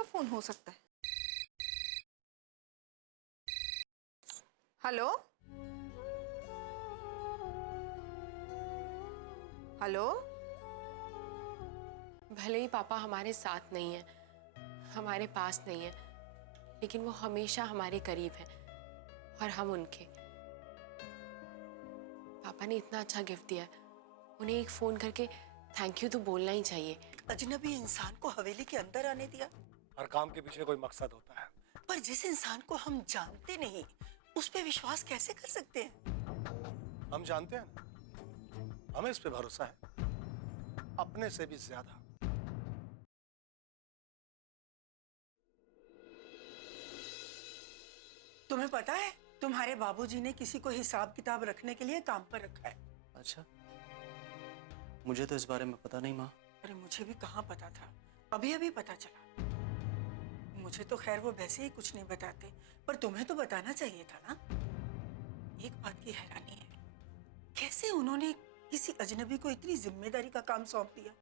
किसका फोन हो सकता है? Hello hello. भले ही पापा हमारे साथ नहीं है, हमारे पास नहीं है, लेकिन वो हमेशा हमारे करीब है और हम उनके। पापा ने इतना अच्छा गिफ्ट दिया है, उन्हें एक फोन करके थैंक यू तो बोलना ही चाहिए। अजनबी इंसान को हवेली के अंदर आने दिया। हर काम के पीछे कोई मकसद होता है। पर जिस इंसान को हम जानते नहीं, उस पे विश्वास कैसे कर सकते हैं? हम जानते हैं ना, हमें इस पे भरोसा है, अपने से भी ज्यादा। तुम्हें पता है, तुम्हारे बाबूजी ने किसी को हिसाब किताब रखने के लिए काम पर रखा है। अच्छा, मुझे तो इस बारे में पता नहीं माँ। अरे मुझे भी कहाँ पता था, अभी अभी पता चला। मुझे तो खैर वो वैसे ही कुछ नहीं बताते, पर तुम्हें तो बताना चाहिए था ना। एक बात की हैरानी है, कैसे उन्होंने किसी अजनबी को इतनी जिम्मेदारी का काम सौंप दिया।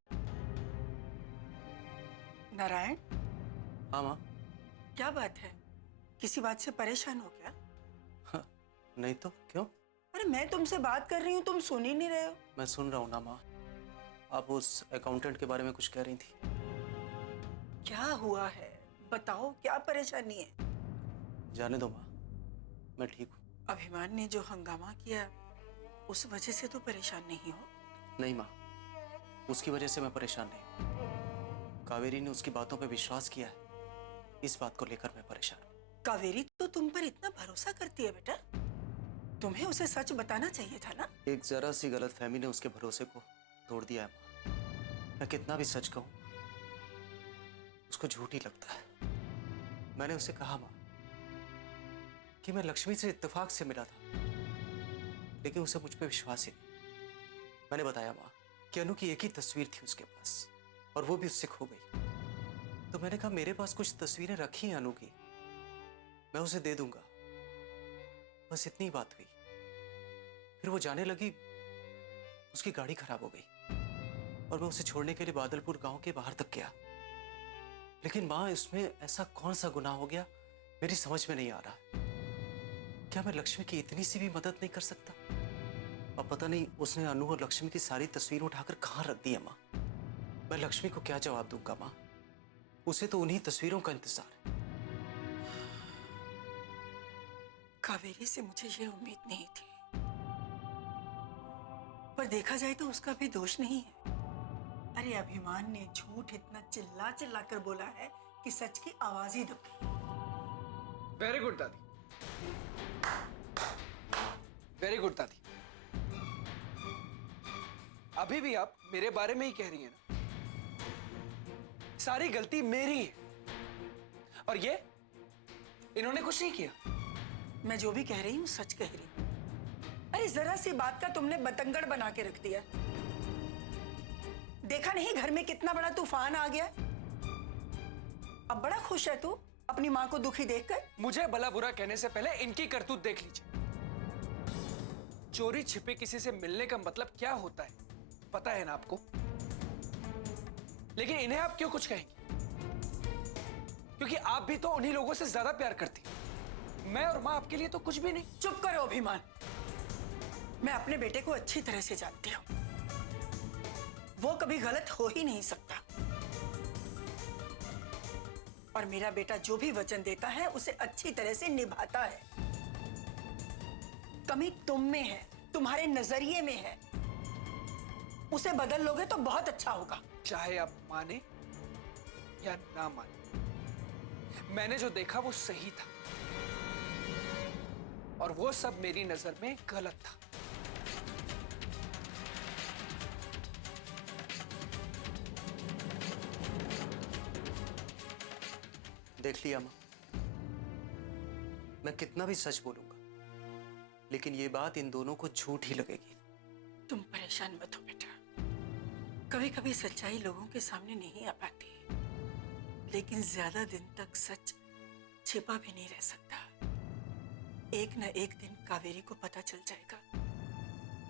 नारायण। हाँ माँ। क्या बात है, किसी बात से परेशान हो क्या? हाँ, नहीं तो क्यों? अरे मैं तुमसे बात कर रही हूँ, तुम सुन ही नहीं रहे हो। मैं सुन रहा हूँ ना माँ। आप उस अकाउंटेंट के बारे में कुछ कह रही थी। क्या हुआ है, बताओ, क्या परेशानी है? जाने दो माँ, मैं ठीक हूँ। अभिमान ने जो हंगामा किया, उस वजह से तो परेशान नहीं हो? नहीं माँ, उसकी वजह से मैं परेशान नहीं हूँ। कावेरी ने उसकी बातों पे विश्वास किया है, इस बात को लेकर मैं परेशान हूँ। कावेरी तो तुम पर इतना भरोसा करती है बेटा, तुम्हें उसे सच बताना चाहिए था ना। एक जरा सी गलतफहमी ने उसके भरोसे को तोड़ दिया है माँ। मैं कितना भी सच कहूँ, उसको झूठ ही लगता है। मैंने उसे कहा माँ कि मैं लक्ष्मी से इत्तेफाक से मिला था, लेकिन उसे मुझ पे विश्वास ही नहीं। मैंने बताया माँ कि अनु की एक ही तस्वीर थी उसके पास, और वो भी उससे खो गई। तो मैंने कहा मेरे पास कुछ तस्वीरें रखी हैं अनु की, मैं उसे दे दूंगा। बस इतनी बात हुई। फिर वो जाने लगी, उसकी गाड़ी खराब हो गई और मैं उसे छोड़ने के लिए बादलपुर गांव के बाहर तक गया। लेकिन माँ, इसमें ऐसा कौन सा गुनाह हो गया, मेरी समझ में नहीं आ रहा। क्या मैं लक्ष्मी की इतनी सी भी मदद नहीं कर सकता? अब पता नहीं उसने अनु और लक्ष्मी की सारी तस्वीरें उठाकर कहाँ रख दी है माँ। मैं लक्ष्मी को क्या जवाब दूंगा माँ? उसे तो उन्हीं तस्वीरों का इंतजार है। कावेरी से मुझे ये उम्मीद नहीं थी, पर देखा जाए तो उसका भी दोष नहीं है। अरे अभिमान ने झूठ इतना चिल्ला चिल्ला कर बोला है कि सच की आवाज ही दब गई। वेरी गुड दादी, वेरी गुड दादी। अभी भी आप मेरे बारे में ही कह रही हैं ना? सारी गलती मेरी है, और ये इन्होंने कुछ नहीं किया। मैं जो भी कह रही हूँ सच कह रही हूँ। अरे जरा सी बात का तुमने बतंगड़ बना के रख दिया। देखा नहीं घर में कितना बड़ा तूफान आ गया? अब बड़ा खुश है तू अपनी माँ को दुखी देखकर? मुझे भला बुरा कहने से पहले इनकी करतूत देख लीजिए। चोरी छिपे किसी से मिलने का मतलब क्या होता है पता है ना आपको? लेकिन इन्हें आप क्यों कुछ कहेंगे? क्योंकि आप भी तो उन्हीं लोगों से ज्यादा प्यार करती हैं। मैं और माँ आपके लिए तो कुछ भी नहीं। चुप करो अभिमान, मैं अपने बेटे को अच्छी तरह से जानती हूँ, वो कभी गलत हो ही नहीं सकता। और मेरा बेटा जो भी वचन देता है उसे अच्छी तरह से निभाता है। कमी तुम में है, तुम्हारे नजरिए में है। उसे बदल लोगे तो बहुत अच्छा होगा। चाहे आप माने या ना माने, मैंने जो देखा वो सही था, और वो सब मेरी नजर में गलत था। देख लिया माँ, मैं कितना भी सच बोलूंगा, लेकिन ये बात इन दोनों को झूठ ही लगेगी। तुम परेशान मत हो बेटा, कभी कभी सच्चाई लोगों के सामने नहीं आ पाती, लेकिन ज्यादा दिन तक सच छिपा भी नहीं रह सकता। एक न एक दिन कावेरी को पता चल जाएगा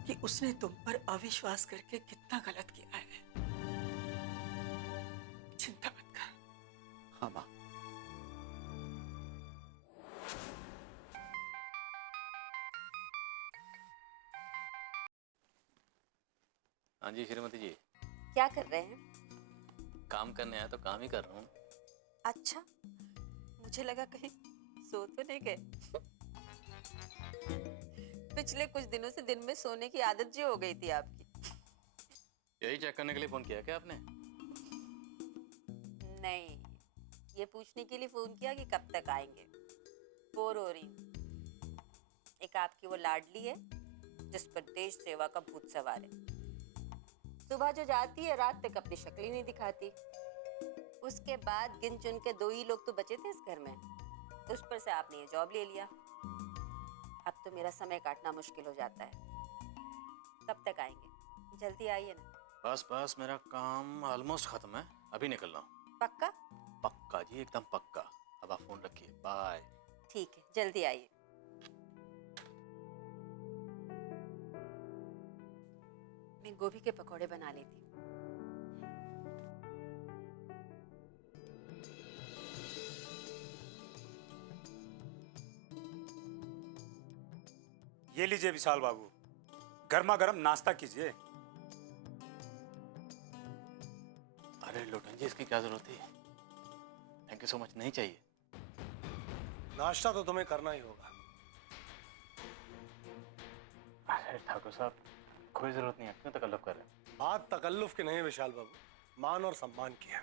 कि उसने तुम पर अविश्वास करके कितना गलत किया है। चिंता मत कर। हाँ माँ। हाँ जी श्रीमती जी, क्या कर रहे हैं? काम करने आया तो काम ही कर रहा हूँ। अच्छा, मुझे लगा कहीं सो तो नहीं गए। पिछले कुछ दिनों से दिन में सोने की आदत जो हो गई थी आपकी। यही चेक करने के लिए फोन किया क्या आपने? नहीं, ये पूछने के लिए फोन किया कि कब तक आएंगे। बोर हो रही हूँ। एक आपकी वो लाडली है जिस पर देश सेवा का भूत सवार है। सुबह जो जाती है रात तक अपनी शक्ल ही नहीं दिखाती। उसके बाद गिन चुन के 2 ही लोग तो बचे थे इस घर में। उस पर से आपने ये जॉब ले लिया। अब तो मेरा समय काटना मुश्किल हो जाता है। कब तक आएंगे? जल्दी आइए ना। बस बस मेरा काम ऑलमोस्ट खत्म है, अभी निकल रहा हूँ। पक्का? पक्का जी, एकदम पक्का। अब आप फोन रखिए, बाय। ठीक है, जल्दी आइए। मैं गोभी के पकौड़े बना लेती हूँ। ये लीजिए विशाल बाबू, गर्मा गर्म नाश्ता कीजिए। अरे लोटन जी, इसकी क्या जरूरत थी? थैंक यू सो मच, नहीं चाहिए। नाश्ता तो तुम्हें करना ही होगा। अरे ठाकुर साहब, कोई जरूरत नहीं है, क्यों तकल्लुफ कर रहे हैं? बात तकल्लुफ की नहीं विशाल बाबू, मान और सम्मान की है।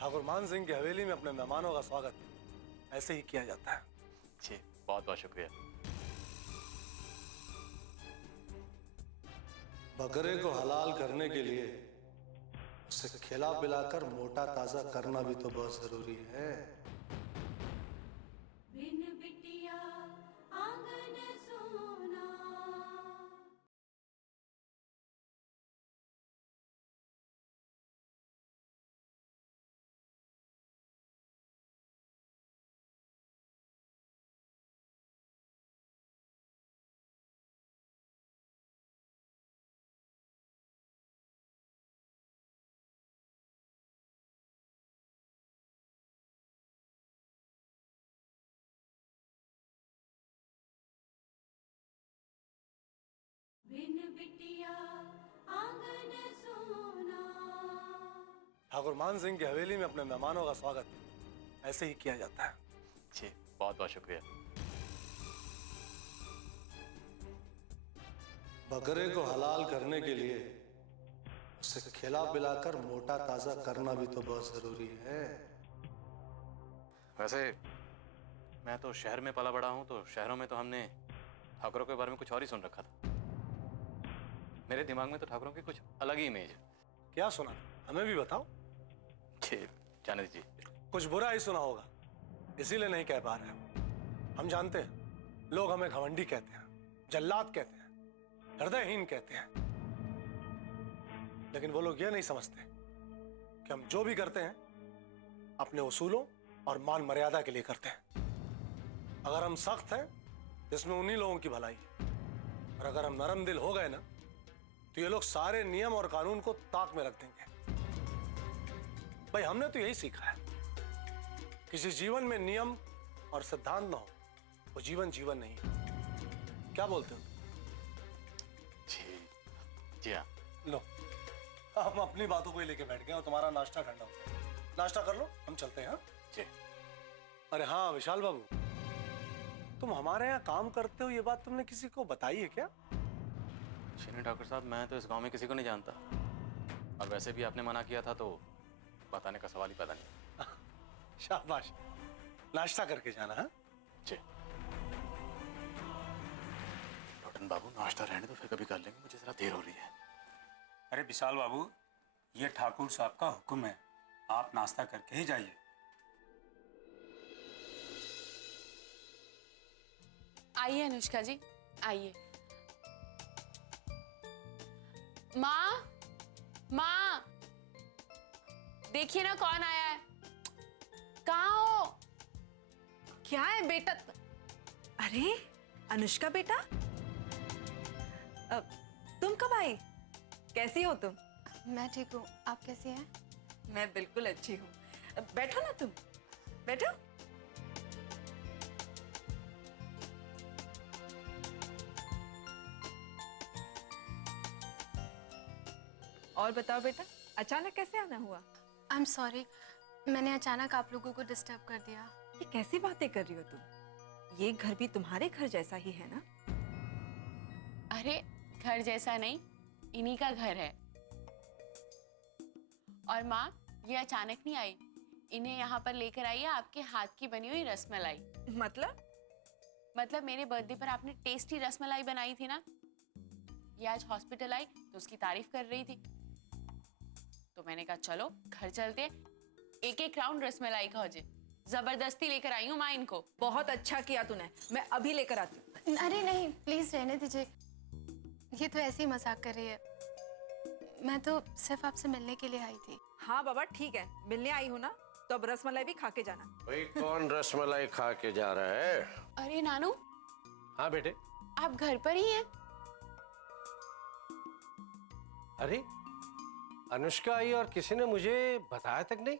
ठाकुर मान सिंह की हवेली में अपने मेहमानों का स्वागत ऐसे ही किया जाता है। जी, बहुत बहुत शुक्रिया। बकरे को हलाल करने के लिए उसे खिला पिलाकर मोटा ताजा करना भी तो बहुत जरूरी है। बिन बिटिया आंगन सोना। बिन बिटिया आंगन सोना। ठाकुर मान सिंह की हवेली में अपने मेहमानों का स्वागत ऐसे ही किया जाता है। जी, बहुत बहुत शुक्रिया। बकरे को हलाल करने के लिए उसे खिला पिलाकर मोटा ताजा करना भी तो बहुत जरूरी है। वैसे मैं तो शहर में पला बड़ा हूँ, तो शहरों में तो हमने ठाकुरों के बारे में कुछ और ही सुन रखा था। मेरे दिमाग में तो ठाकुरों की कुछ अलग ही इमेज है। क्या सुना? हमें भी बताओ। जी, जाने दीजिए। कुछ बुरा ही सुना होगा, इसीलिए नहीं कह पा रहे हम। हम जानते हैं लोग हमें घमंडी कहते हैं, जल्लाद कहते हैं, हृदयहीन कहते हैं, लेकिन वो लोग ये नहीं समझते कि हम जो भी करते हैं अपने उसूलों और मान मर्यादा के लिए करते हैं। अगर हम सख्त हैं तो इसमें उन्हीं लोगों की भलाई है, और अगर हम नरम दिल हो गए ना तो ये लोग सारे नियम और कानून को ताक में रख देंगे। भाई हमने तो यही सीखा है, किसी जीवन में नियम और सिद्धांत ना हो वो जीवन जीवन नहीं। क्या बोलते हो? जी जी हाँ। लो, हम अपनी बातों को ही लेके बैठ गए और तुम्हारा नाश्ता ठंडा हो गया। नाश्ता कर लो, हम चलते हैं। हाँ जी। अरे हाँ विशाल बाबू, तुम हमारे यहाँ काम करते हो, ये बात तुमने किसी को बताई है क्या? श्री ठाकुर साहब, मैं तो इस गांव में किसी को नहीं जानता, और वैसे भी आपने मना किया था तो बताने का सवाल ही पैदा नहीं। शाबाश, नाश्ता करके जाना है। जी। लोटन बाबू, नाश्ता रहने तो फिर कभी कर लेंगे, मुझे जरा देर हो रही है। अरे विशाल बाबू, ये ठाकुर साहब का हुक्म है, आप नाश्ता करके ही जाइए। आइए अनुष्का जी, आइए। माँ, माँ, देखिए ना कौन आया है। कहाँ हो? क्या है बेटा? अरे अनुष्का बेटा, तुम कब आई? कैसी हो तुम? मैं ठीक हूँ, आप कैसी हैं? मैं बिल्कुल अच्छी हूँ। बैठो ना तुम, बैठो। और बताओ बेटा, अचानक कैसे आना हुआ? आई एम सॉरी, मैंने अचानक आप लोगों को डिस्टर्ब कर दिया। ये कैसी बातें कर रही हो तुम? ये घर भी तुम्हारे घर जैसा ही है ना? अरे घर जैसा नहीं, इन्हीं का घर है। और माँ, ये अचानक नहीं आई, इन्हें यहाँ पर लेकर आई है आपके हाथ की बनी हुई रसमलाई। मतलब मेरे बर्थडे पर आपने टेस्टी रसमलाई बनाई थी ना, ये आज हॉस्पिटल आई तो उसकी तारीफ कर रही थी, तो मैंने कहा चलो घर चलते हैं, एक एक राउंड रसमलाई खाओ जी। जबरदस्ती लेकर आई हूँ माँ इनको। बहुत अच्छा किया तूने, मैं अभी लेकर आती हूँ। अरे नहीं, प्लीज रहने दीजिए, ये तो ऐसे ही मजाक कर रही है। मैं तो सिर्फ आपसे मिलने के लिए आई थी। हाँ बाबा ठीक है, मिलने आई हो ना, तो अब रसमलाई भी खा के जाना। भाई कौन रसमलाई खा के जा रहा है? अरे नानू, हाँ बेटे। आप घर पर ही हैं? अरे अनुष्का आई और किसी ने मुझे बताया तक नहीं।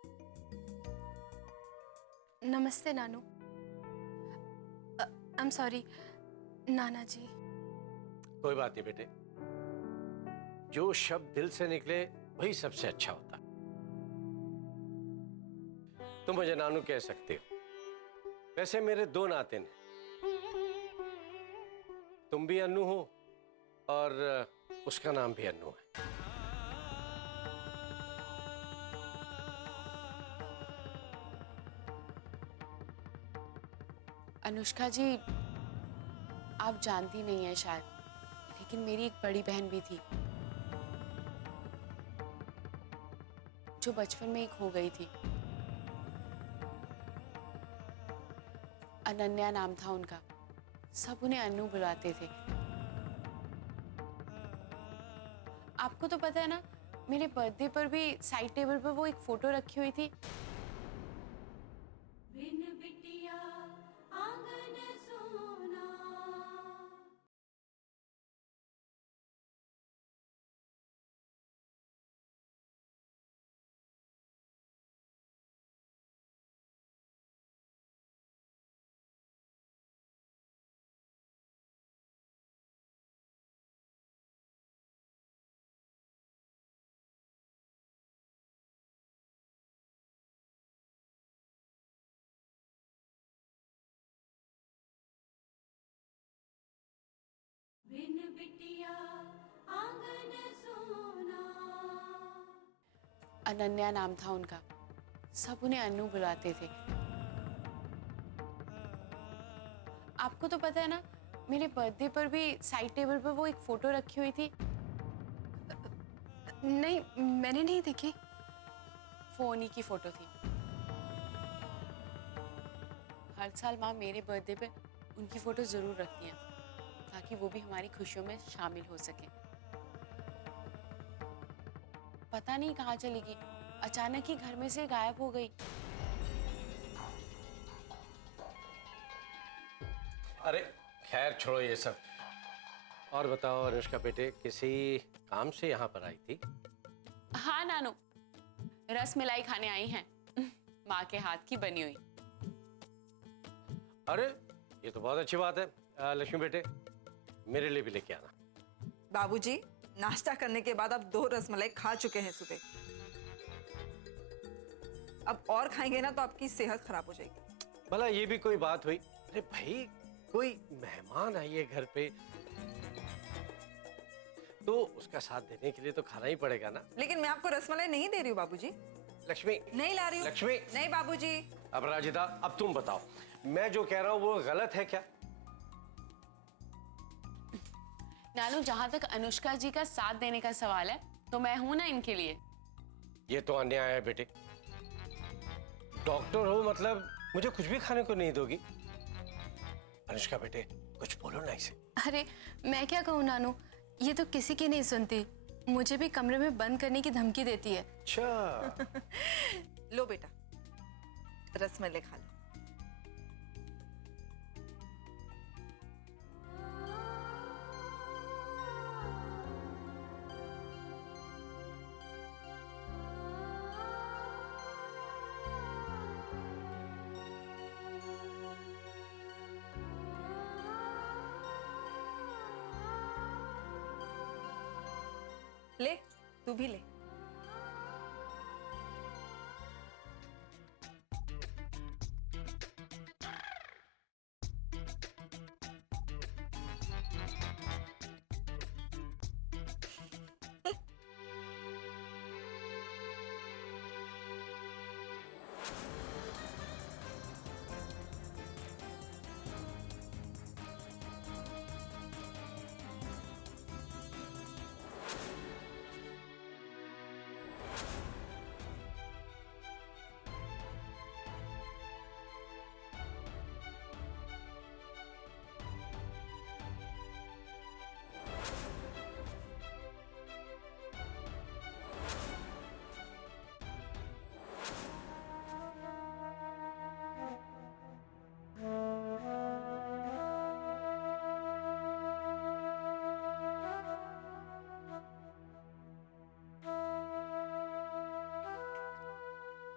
नमस्ते नानू। आई एम सॉरी नाना जी। कोई बात नहीं बेटे, जो शब्द दिल से निकले वही सबसे अच्छा होता है। तुम मुझे नानू कह सकते हो, वैसे मेरे दो नाते हैं, तुम भी अन्नू हो और उसका नाम भी अन्नू है। अनुष्का जी, आप जानती नहीं है शायद, लेकिन मेरी एक बड़ी बहन भी थी जो बचपन में ही खो गई थी। अनन्या नाम था उनका, सब उन्हें अन्नू बुलाते थे। आपको तो पता है ना, मेरे बर्थडे पर भी साइड टेबल पर वो एक फोटो रखी हुई थी। बिन बिटिया आंगन सोना। बिन बिटिया आंगन सोना। अनन्या नाम था उनका, सब उन्हें अन्नू बुलाते थे। आपको तो पता है ना, मेरे बर्थडे पर भी साइड टेबल पर वो एक फोटो रखी हुई थी। नहीं, मैंने नहीं देखी। फोन ही की फोटो थी। हर साल माँ मेरे बर्थडे पे उनकी फोटो जरूर रखती हैं, ताकि वो भी हमारी खुशियों में शामिल हो सके। पता नहीं कहाँ चली गई, अचानक ही घर में से गायब हो गई। अरे खैर छोड़ो ये सब, और बताओ अनुष्का बेटे, किसी काम से यहाँ पर आई थी? हाँ नानू, रसमलाई खाने आई हैं, माँ के हाथ की बनी हुई। अरे ये तो बहुत अच्छी बात है। लक्ष्मी बेटे, मेरे लिए भी लेके आना। बाबूजी, नाश्ता करने के बाद आप 2 रसमलाई खा चुके हैं सुबह, अब और खाएंगे ना तो आपकी सेहत खराब हो जाएगी। भला ये भी कोई बात हुई? अरे भाई, कोई मेहमान आई है घर पे, तो उसका साथ देने के लिए तो खाना ही पड़ेगा ना। लेकिन मैं आपको रसमलाई नहीं दे रही हूँ बाबूजी। लक्ष्मी, नहीं ला रही हूँ। लक्ष्मी, नहीं बाबूजी। अब राजिदा, अब तुम बताओ, मैं जो कह रहा हूँ वो गलत है क्या? नानू, जहाँ तक अनुष्का जी का साथ देने का सवाल है, तो मैं हूं ना इनके लिए। ये तो अन्याय है बेटे। डॉक्टर हो मतलब मुझे कुछ भी खाने को नहीं दोगी? अनुष्का बेटे, कुछ बोलो ना इसे। अरे मैं क्या कहूँ नानू, ये तो किसी की नहीं सुनती, मुझे भी कमरे में बंद करने की धमकी देती है। अच्छा। लो बेटा, रसमलाई खा लो। ले, तू भी ले।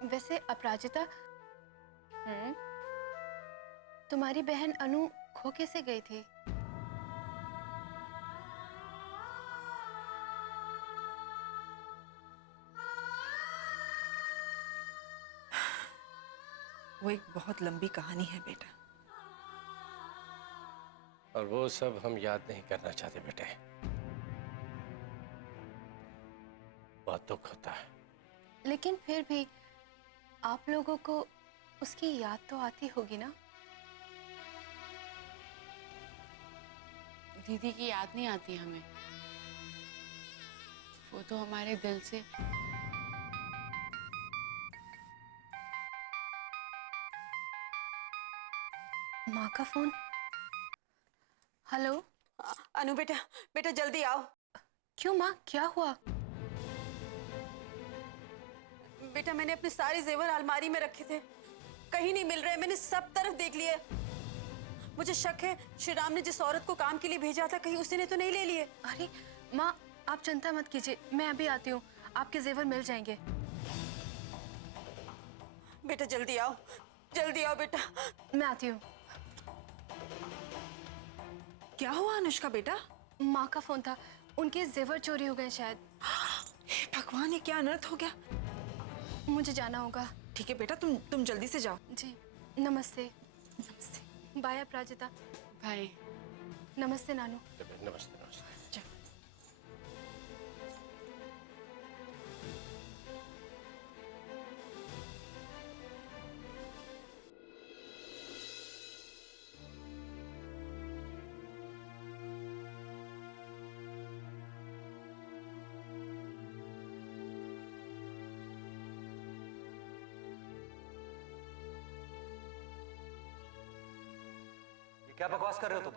वैसे अपराजिता, तुम्हारी बहन अनु खो कैसे गई थी? वो एक बहुत लंबी कहानी है बेटा। और वो सब हम याद नहीं करना चाहते बेटे। बहुत दुख होता है। लेकिन फिर भी आप लोगों को उसकी याद तो आती होगी ना? दीदी की याद नहीं आती हमें, वो तो हमारे दिल से। माँ का फोन। हेलो। अनु बेटा, बेटा जल्दी आओ। क्यों माँ, क्या हुआ? बेटा मैंने अपने सारे जेवर अलमारी में रखे थे, कहीं नहीं मिल रहे। मैंने सब तरफ देख लिए। मुझे शक है श्रीराम ने जिस औरत को काम के लिए भेजा था, कहीं उसने तो नहीं ले लिए। अरे माँ, आप चिंता मत कीजिए, मैं अभी आती हूँ, आपके जेवर मिल जाएंगे। बेटा जल्दी आओ, जल्दी आओ बेटा। मैं आती हूँ। क्या हुआ अनुष्का बेटा? माँ का फोन था, उनके जेवर चोरी हो गए शायद। हे भगवान, ये क्या अनर्थ हो गया? मुझे जाना होगा। ठीक है बेटा, तुम जल्दी से जाओ। जी नमस्ते। नमस्ते। बाय अपराजिता। भाई नमस्ते नानू। नमस्ते नमस्ते। क्या बकवास कर रहे हो तुम?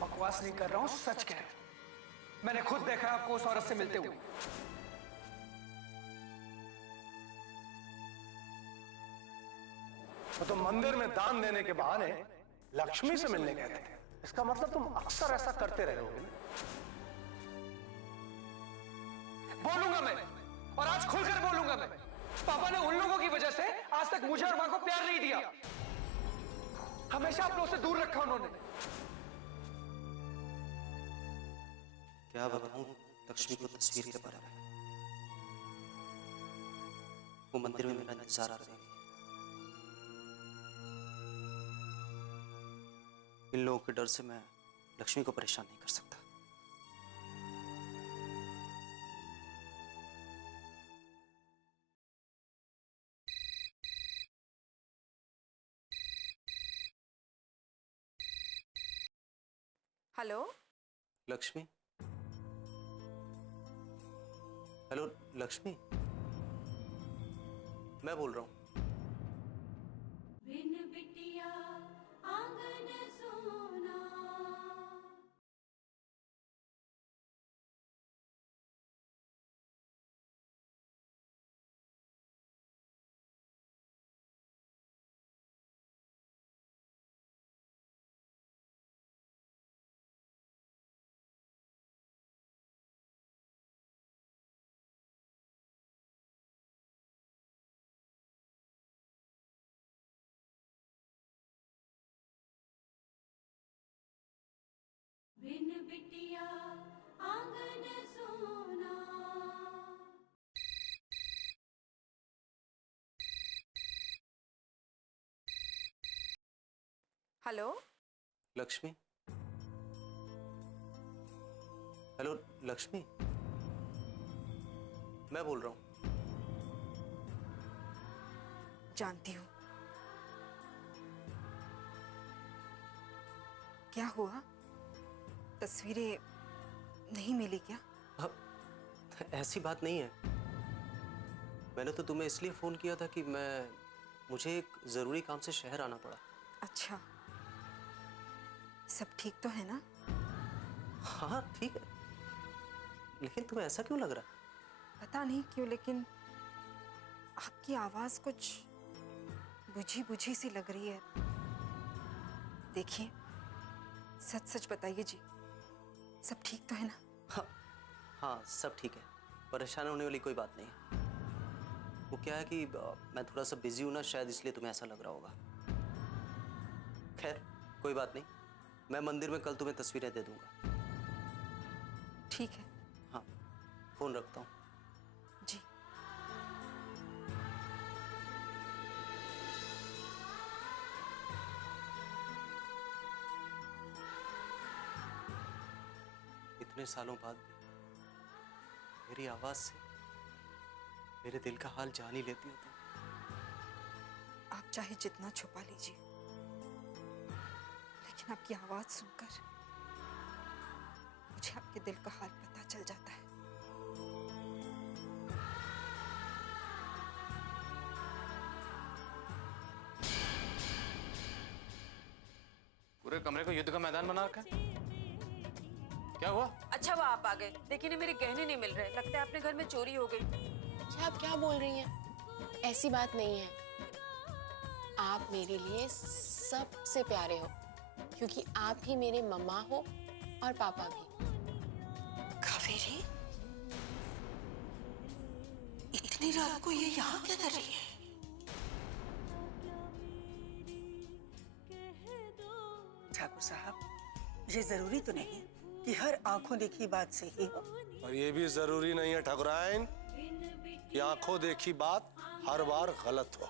बकवास नहीं कर रहा हूं, सच कह रहा हूं। मैंने खुद देखा आपको उस औरत से मिलते हुए। तो तुम मंदिर में दान देने के बहाने लक्ष्मी से मिलने गए थे। इसका मतलब तुम अक्सर ऐसा करते रहे होगे। बोलूंगा मैं, और आज खुलकर बोलूंगा मैं। पापा ने उन लोगों की वजह से आज तक मुझे और मां को प्यार नहीं दिया। हमेशा आप लोगों से दूर रखा उन्होंने। क्या बताऊं लक्ष्मी को तस्वीर के बारे में? वो मंदिर में मेरा इंतजार कर रही है। इन लोगों के डर से मैं लक्ष्मी को परेशान नहीं कर सकता। हेलो लक्ष्मी। हेलो लक्ष्मी, मैं बोल रहा हूं। बिन बिटिया आंगन सोना। बिन बिटिया आंगन सोना। हेलो लक्ष्मी। हेलो लक्ष्मी, मैं बोल रहा हूं। जानती हूँ। क्या हुआ? तस्वीरें नहीं मिली क्या? अब ऐसी बात नहीं है। मैंने तो तुम्हें इसलिए फोन किया था कि मुझे एक जरूरी काम से शहर आना पड़ा। अच्छा, सब ठीक तो है ना? हाँ ठीक है, लेकिन तुम्हें ऐसा क्यों लग रहा? पता नहीं क्यों, लेकिन आपकी आवाज कुछ बुझी बुझी सी लग रही है। देखिए, सच सच बताइए जी, सब ठीक तो है ना? हाँ, हाँ सब ठीक है, परेशान होने वाली कोई बात नहीं है। वो क्या है कि मैं थोड़ा सा बिजी हूं ना, शायद इसलिए तुम्हें ऐसा लग रहा होगा। खैर कोई बात नहीं, मैं मंदिर में कल तुम्हें तस्वीरें दे दूंगा। ठीक है। हाँ, फोन रखता हूँ। जी। इतने सालों बाद भी मेरी आवाज से मेरे दिल का हाल जान ही लेती हो तुम। आप चाहे जितना छुपा लीजिए, लेकिन आपकी आवाज सुनकर मुझे आपके दिल का हाल पता चल जाता है। पूरे कमरे को युद्ध का मैदान बना रखा है। क्या हुआ? अच्छा वो आप आ गए, लेकिन मेरे गहने नहीं मिल रहे। लगता है अपने घर में चोरी हो गई। अच्छा आप क्या बोल रही हैं? ऐसी बात नहीं है। आप मेरे लिए सबसे प्यारे हो, क्योंकि आप ही मेरे मम्मा हो और पापा भी। कावेरी, इतनी रात को ये यहाँ क्या कर रही है? ठाकुर साहब, ये जरूरी तो नहीं कि हर आंखों देखी बात सही हो। और ये भी जरूरी नहीं है ठाकुराइन कि आंखों देखी बात हर बार गलत हो।